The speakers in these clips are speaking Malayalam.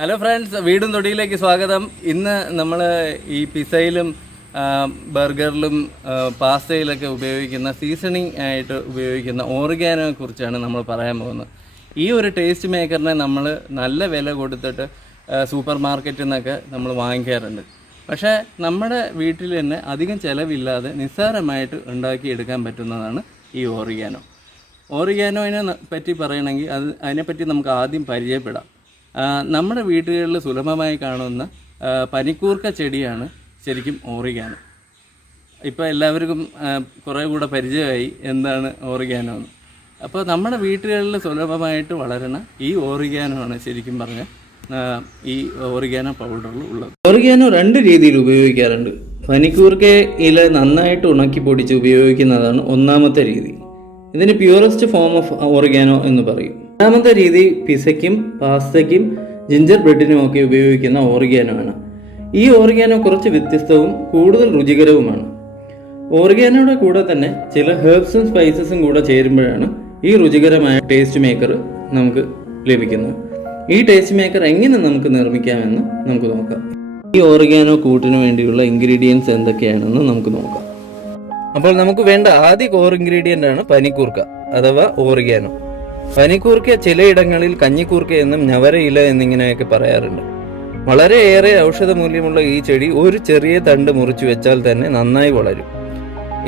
ഹലോ ഫ്രണ്ട്സ്, വീടും തൊടിയിലേക്ക് സ്വാഗതം. ഇന്ന് നമ്മൾ ഈ പിസയിലും ബർഗറിലും പാസ്തയിലൊക്കെ ഉപയോഗിക്കുന്ന സീസണിങ് ആയിട്ട് ഉപയോഗിക്കുന്ന ഓറിഗാനോയെ കുറിച്ചാണ് നമ്മൾ പറയാൻ പോകുന്നത്. ഈ ഒരു ടേസ്റ്റ് മേക്കറിനെ നമ്മൾ നല്ല വില കൊടുത്തിട്ട് സൂപ്പർ മാർക്കറ്റിൽ നിന്നൊക്കെ നമ്മൾ വാങ്ങിക്കാറുണ്ട്. പക്ഷേ നമ്മുടെ വീട്ടിൽ തന്നെ അധികം ചിലവില്ലാതെ നിസ്സാരമായിട്ട് ഉണ്ടാക്കിയെടുക്കാൻ പറ്റുന്നതാണ് ഈ ഓറിഗാനോ. ഓറിഗാനോയിനെ പറ്റി പറയണമെങ്കിൽ അതിനെപ്പറ്റി നമുക്ക് ആദ്യം പരിചയപ്പെടാം. നമ്മുടെ വീടുകളിൽ സുലഭമായി കാണുന്ന പനിക്കൂർക്ക ചെടിയാണ് ശരിക്കും ഓറിഗാനോ. ഇപ്പോൾ എല്ലാവർക്കും കുറേ കൂടെ പരിചയമായി എന്താണ് ഓറിഗാനോ എന്ന്. അപ്പോൾ നമ്മുടെ വീടുകളിൽ സുലഭമായിട്ട് വളരുന്ന ഈ ഓറിഗാനോ ആണ് ശരിക്കും പറഞ്ഞാൽ ഈ ഓറിഗാനോ പൗഡറിൽ ഉള്ളത്. ഓറിഗാനോ രണ്ട് രീതിയിൽ ഉപയോഗിക്കാറുണ്ട്. പനിക്കൂർക്ക ഇല നന്നായിട്ട് ഉണക്കി പൊടിച്ച് ഉപയോഗിക്കുന്നതാണ് ഒന്നാമത്തെ രീതി. ഇതിന് പ്യൂറസ്റ്റ് ഫോം ഓഫ് ഓറിഗാനോ എന്ന് പറയും. രണ്ടാമത്തെ രീതി പിസയ്ക്കും പാസ്തയ്ക്കും ജിഞ്ചർ ബ്രെഡിനും ഒക്കെ ഉപയോഗിക്കുന്ന ഓറിഗാനോ ആണ്. ഈ ഓറിഗാനോ കുറച്ച് വ്യത്യസ്തവും കൂടുതൽ രുചികരവുമാണ്. ഓറിഗാനോയുടെ കൂടെ തന്നെ ചില ഹെർബ്സും സ്പൈസസും കൂടെ ചേരുമ്പോഴാണ് ഈ രുചികരമായ ടേസ്റ്റ് മേക്കർ നമുക്ക് ലഭിക്കുന്നത്. ഈ ടേസ്റ്റ് മേക്കർ എങ്ങനെ നമുക്ക് നിർമ്മിക്കാമെന്ന് നമുക്ക് നോക്കാം. ഈ ഓറിഗാനോ കൂട്ടിന് വേണ്ടിയുള്ള ഇൻഗ്രീഡിയൻസ് എന്തൊക്കെയാണെന്ന് നമുക്ക് നോക്കാം. അപ്പോൾ നമുക്ക് വേണ്ട ആദ്യ കോർ ഇൻഗ്രീഡിയൻ്റ് ആണ് പനിക്കൂർക്ക അഥവാ ഓറിഗാനോ. പനിക്കൂർക്ക ചിലയിടങ്ങളിൽ കഞ്ഞിക്കൂർക്ക എന്നും ഞവരയില എന്നിങ്ങനെയൊക്കെ പറയാറുണ്ട്. വളരെയേറെ ഔഷധ മൂല്യമുള്ള ഈ ചെടി ഒരു ചെറിയ തണ്ട് മുറിച്ചു വെച്ചാൽ തന്നെ നന്നായി വളരും.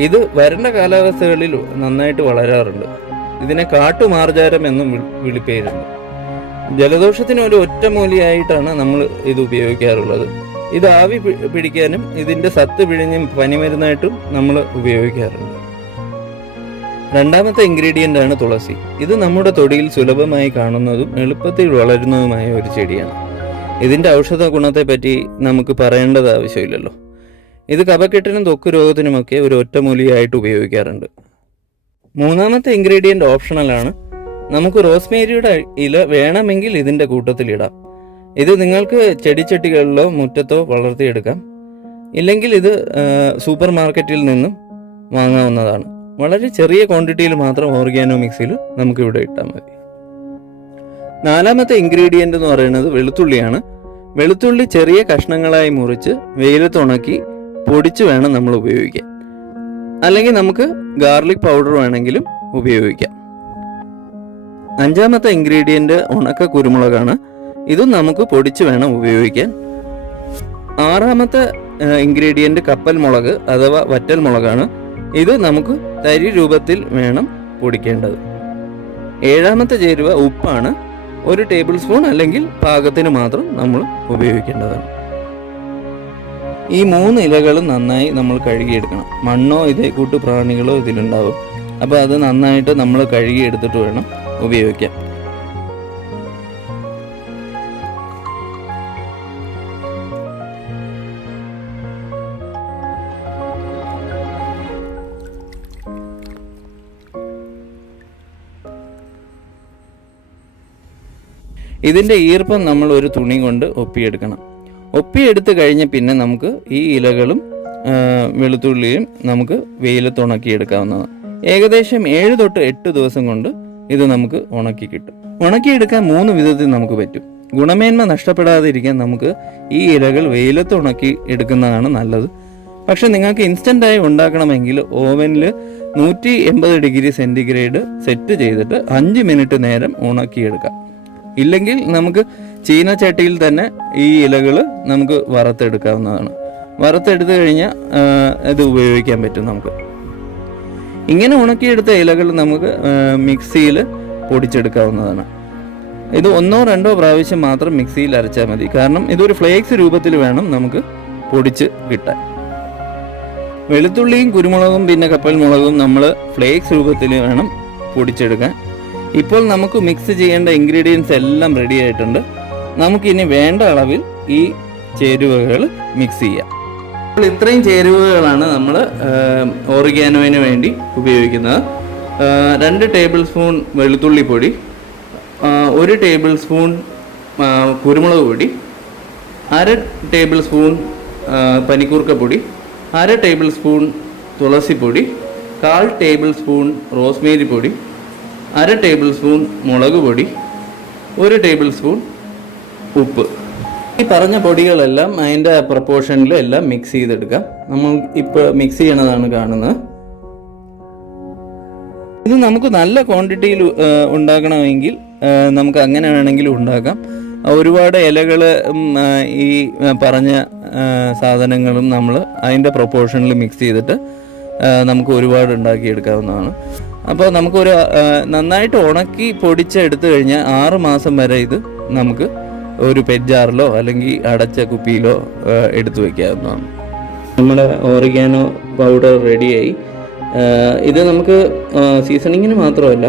ഇത് വരണ്ട കാലാവസ്ഥകളിൽ നന്നായിട്ട് വളരാറുണ്ട്. ഇതിനെ കാട്ടുമാർജാരം എന്നും വിളിപ്പേരുണ്ട്. ജലദോഷത്തിന് ഒരു ഒറ്റമൂലിയായിട്ടാണ് നമ്മൾ ഇത് ഉപയോഗിക്കാറുള്ളത്. ഇത് ആവി പിടിക്കാനും ഇതിൻ്റെ സത്ത് പിഴിഞ്ഞും പനിമരുന്നായിട്ടും നമ്മൾ ഉപയോഗിക്കാറുണ്ട്. രണ്ടാമത്തെ ഇൻഗ്രീഡിയൻ്റ് ആണ് തുളസി. ഇത് നമ്മുടെ തൊടിയിൽ സുലഭമായി കാണുന്നതും എളുപ്പത്തിൽ വളരുന്നതുമായ ഒരു ചെടിയാണ്. ഇതിൻ്റെ ഔഷധ ഗുണത്തെ പറ്റി നമുക്ക് പറയേണ്ടത് ആവശ്യമില്ലല്ലോ. ഇത് കഫക്കെട്ടിനും ത്വക്ക് രോഗത്തിനുമൊക്കെ ഒരു ഒറ്റമൂലിയായിട്ട് ഉപയോഗിക്കാറുണ്ട്. മൂന്നാമത്തെ ഇൻഗ്രീഡിയൻ്റ് ഓപ്ഷണലാണ്. നമുക്ക് റോസ്മേരിയുടെ ഇല വേണമെങ്കിൽ ഇതിൻ്റെ കൂട്ടത്തിലിടാം. ഇത് നിങ്ങൾക്ക് ചെടിച്ചട്ടികളിലോ മുറ്റത്തോ വളർത്തിയെടുക്കാം. ഇല്ലെങ്കിൽ ഇത് സൂപ്പർ മാർക്കറ്റിൽ നിന്നും വാങ്ങാവുന്നതാണ്. വളരെ ചെറിയ ക്വാണ്ടിറ്റിയിൽ മാത്രം ഓറിഗാനോ മിക്സിൽ നമുക്കിവിടെ ഇട്ടാൽ മതി. നാലാമത്തെ ഇൻഗ്രീഡിയൻ്റ് എന്ന് പറയുന്നത് വെളുത്തുള്ളിയാണ്. വെളുത്തുള്ളി ചെറിയ കഷ്ണങ്ങളായി മുറിച്ച് വെയിലത്തുണക്കി പൊടിച്ച് വേണം നമ്മൾ ഉപയോഗിക്കാൻ. അല്ലെങ്കിൽ നമുക്ക് ഗാർലിക് പൗഡർ വേണമെങ്കിലും ഉപയോഗിക്കാം. അഞ്ചാമത്തെ ഇൻഗ്രീഡിയൻ്റ് ഉണക്ക കുരുമുളകാണ്. ഇതും നമുക്ക് പൊടിച്ച് വേണം ഉപയോഗിക്കാൻ. ആറാമത്തെ ഇൻഗ്രീഡിയൻ്റ് കപ്പൽ മുളക് അഥവാ വറ്റൽ മുളകാണ്. ഇത് നമുക്ക് തരി രൂപത്തിൽ വേണം പൊടിക്കേണ്ടത്. ഏഴാമത്തെ ചേരുവ ഉപ്പാണ്. 1 ടേബിൾ സ്പൂൺ അല്ലെങ്കിൽ പാകത്തിന് മാത്രം നമ്മൾ ഉപയോഗിക്കേണ്ടതാണ്. ഈ 3 ഇലകളും നന്നായി നമ്മൾ കഴുകിയെടുക്കണം. മണ്ണോ ഇതേ കൂട്ട് പ്രാണികളോ ഇതിലുണ്ടാവും. അപ്പോൾ അത് നന്നായിട്ട് നമ്മൾ കഴുകിയെടുത്തിട്ട് വേണം ഉപയോഗിക്കാൻ. ഇതിൻ്റെ ഈർപ്പം നമ്മൾ ഒരു തുണി കൊണ്ട് ഒപ്പിയെടുക്കണം. ഒപ്പിയെടുത്ത് കഴിഞ്ഞ് പിന്നെ നമുക്ക് ഈ ഇലകളും വെളുത്തുള്ളിയും നമുക്ക് വെയിലത്ത് ഉണക്കിയെടുക്കാവുന്നതാണ്. ഏകദേശം 7 തൊട്ട് 8 ദിവസം കൊണ്ട് ഇത് നമുക്ക് ഉണക്കി കിട്ടും. ഉണക്കിയെടുക്കാൻ 3 വിധത്തിൽ നമുക്ക് പറ്റും. ഗുണമേന്മ നഷ്ടപ്പെടാതിരിക്കാൻ നമുക്ക് ഈ ഇലകൾ വെയിലത്ത് ഉണക്കി എടുക്കുന്നതാണ് നല്ലത്. പക്ഷെ നിങ്ങൾക്ക് ഇൻസ്റ്റൻ്റായി ഉണ്ടാക്കണമെങ്കിൽ ഓവനിൽ 180 ഡിഗ്രി സെൻറ്റിഗ്രേഡ് സെറ്റ് ചെയ്തിട്ട് 5 മിനിറ്റ് നേരം ഉണക്കിയെടുക്കാം. ഇല്ലെങ്കിൽ നമുക്ക് ചീനച്ചട്ടിയിൽ തന്നെ ഈ ഇലകൾ നമുക്ക് വറുത്തെടുക്കാവുന്നതാണ്. വറുത്തെടുത്ത് കഴിഞ്ഞാൽ ഇത് ഉപയോഗിക്കാൻ പറ്റും നമുക്ക്. ഇങ്ങനെ ഉണക്കിയെടുത്ത ഇലകൾ നമുക്ക് മിക്സിയിൽ പൊടിച്ചെടുക്കാവുന്നതാണ്. ഇത് 1-2 പ്രാവശ്യം മാത്രം മിക്സിയിൽ അരച്ചാൽ മതി. കാരണം ഇതൊരു ഫ്ലേക്സ് രൂപത്തിൽ വേണം നമുക്ക് പൊടിച്ച് കിട്ടാൻ. വെളുത്തുള്ളിയും കുരുമുളകും പിന്നെ കപ്പൽ മുളകും നമ്മൾ ഫ്ലേക്സ് രൂപത്തിൽ വേണം പൊടിച്ചെടുക്കാൻ. ഇപ്പോൾ നമുക്ക് മിക്സ് ചെയ്യേണ്ട ഇൻഗ്രീഡിയൻസ് എല്ലാം റെഡി ആയിട്ടുണ്ട്. നമുക്കിനി വേണ്ട അളവിൽ ഈ ചേരുവകൾ മിക്സ് ചെയ്യാം. അപ്പോൾ ഇത്രയും ചേരുവകളാണ് നമ്മൾ ഓറിഗാനോയിന് വേണ്ടി ഉപയോഗിക്കുന്നത്. 2 ടേബിൾ സ്പൂൺ വെളുത്തുള്ളി പൊടി, 1 ടേബിൾ സ്പൂൺ കുരുമുളക് പൊടി, 1/2 ടേബിൾ സ്പൂൺ പനിക്കൂർക്ക പൊടി, 1/2 ടേബിൾ സ്പൂൺ തുളസിപ്പൊടി, 1/4 ടേബിൾ സ്പൂൺ റോസ്മേരി പൊടി, 1/2 ടേബിൾ സ്പൂൺ മുളക് പൊടി, 1 ടേബിൾ സ്പൂൺ ഉപ്പ്. ഈ പറഞ്ഞ പൊടികളെല്ലാം അതിൻ്റെ പ്രപ്പോർഷനിൽ എല്ലാം മിക്സ് ചെയ്തെടുക്കാം. നമ്മൾ ഇപ്പോൾ മിക്സ് ചെയ്യണതാണ് കാണുന്നത്. ഇത് നമുക്ക് നല്ല ക്വാണ്ടിറ്റിയിൽ ഉണ്ടാക്കണമെങ്കിൽ നമുക്ക് അങ്ങനെ വേണമെങ്കിലും ഉണ്ടാക്കാം. ഒരുപാട് ഇലകൾ ഈ പറഞ്ഞ സാധനങ്ങളും നമ്മൾ അതിൻ്റെ പ്രൊപ്പോർഷനിൽ മിക്സ് ചെയ്തിട്ട് നമുക്ക് ഒരുപാട് ഉണ്ടാക്കിയെടുക്കാവുന്നതാണ്. അപ്പോൾ നമുക്കൊരു നന്നായിട്ട് ഉണക്കി പൊടിച്ചെടുത്തു കഴിഞ്ഞാൽ 6 മാസം വരെ ഇത് നമുക്ക് ഒരു പെറ്റ് ജാറിലോ അല്ലെങ്കിൽ അടച്ച കുപ്പിയിലോ എടുത്തു വയ്ക്കാവുന്നതാണ്. നമ്മുടെ ഓറിഗാനോ പൗഡർ റെഡിയായി. ഇത് നമുക്ക് സീസണിങ്ങിന് മാത്രമല്ല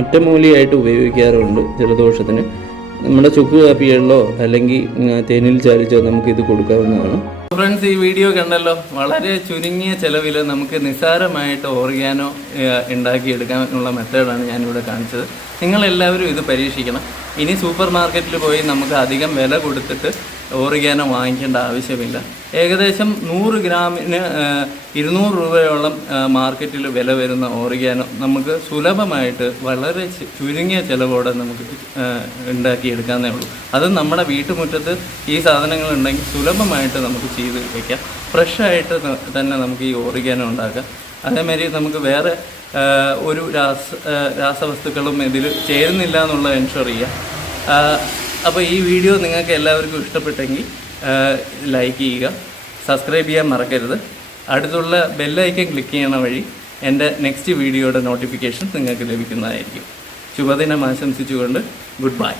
ഒറ്റമൂലിയായിട്ട് ഉപയോഗിക്കാറുണ്ട്. ജലദോഷത്തിന് നമ്മുടെ ചുക്ക് കാപ്പികളിലോ അല്ലെങ്കിൽ തേനിൽ ചാലിച്ചോ നമുക്കിത് കൊടുക്കാവുന്നതാണ്. ഫ്രണ്ട്സ്, ഈ വീഡിയോ കണ്ടല്ലോ. വളരെ ചുരുങ്ങിയ ചിലവിൽ നമുക്ക് നിസ്സാരമായിട്ട് ഓറിഗാനോ ഉണ്ടാക്കിയെടുക്കാനുള്ള മെത്തേഡാണ് ഞാനിവിടെ കാണിച്ചത്. നിങ്ങളെല്ലാവരും ഇത് പരീക്ഷിക്കണം. ഇനി സൂപ്പർ മാർക്കറ്റിൽ പോയി നമുക്ക് അധികം വില കൊടുത്തിട്ട് ഓറിഗാനോ വാങ്ങിക്കേണ്ട ആവശ്യമില്ല. ഏകദേശം 100 ഗ്രാമിന് 200 രൂപയോളം മാർക്കറ്റിൽ വില വരുന്ന ഓറിഗാനോ നമുക്ക് സുലഭമായിട്ട് വളരെ ചുരുങ്ങിയ ചിലവോടെ നമുക്ക് ഉണ്ടാക്കിയെടുക്കാവുന്നേ ഉള്ളൂ. അത് നമ്മുടെ വീട്ടുമുറ്റത്ത് ഈ സാധനങ്ങൾ ഉണ്ടെങ്കിൽ സുലഭമായിട്ട് നമുക്ക് ചെയ്ത് വയ്ക്കാം. ഫ്രഷായിട്ട് തന്നെ നമുക്ക് ഈ ഓറിഗാനോ ഉണ്ടാക്കാം. അതേമാതിരി നമുക്ക് വേറെ ഒരു രാസവസ്തുക്കളും ഇതിൽ ചേരുന്നില്ല എന്നുള്ളത് എൻഷുർ ചെയ്യാം. അപ്പോൾ ഈ വീഡിയോ നിങ്ങൾക്ക് എല്ലാവർക്കും ഇഷ്ടപ്പെട്ടെങ്കിൽ ലൈക്ക് ചെയ്യുക, സബ്സ്ക്രൈബ് ചെയ്യാൻ മറക്കരുത്. അടുത്തുള്ള ബെല്ലൈക്കൻ ക്ലിക്ക് ചെയ്യണ വഴി എൻ്റെ നെക്സ്റ്റ് വീഡിയോയുടെ നോട്ടിഫിക്കേഷൻ നിങ്ങൾക്ക് ലഭിക്കുന്നതായിരിക്കും. ശുഭദിനം ആശംസിച്ചുകൊണ്ട് ഗുഡ് ബൈ.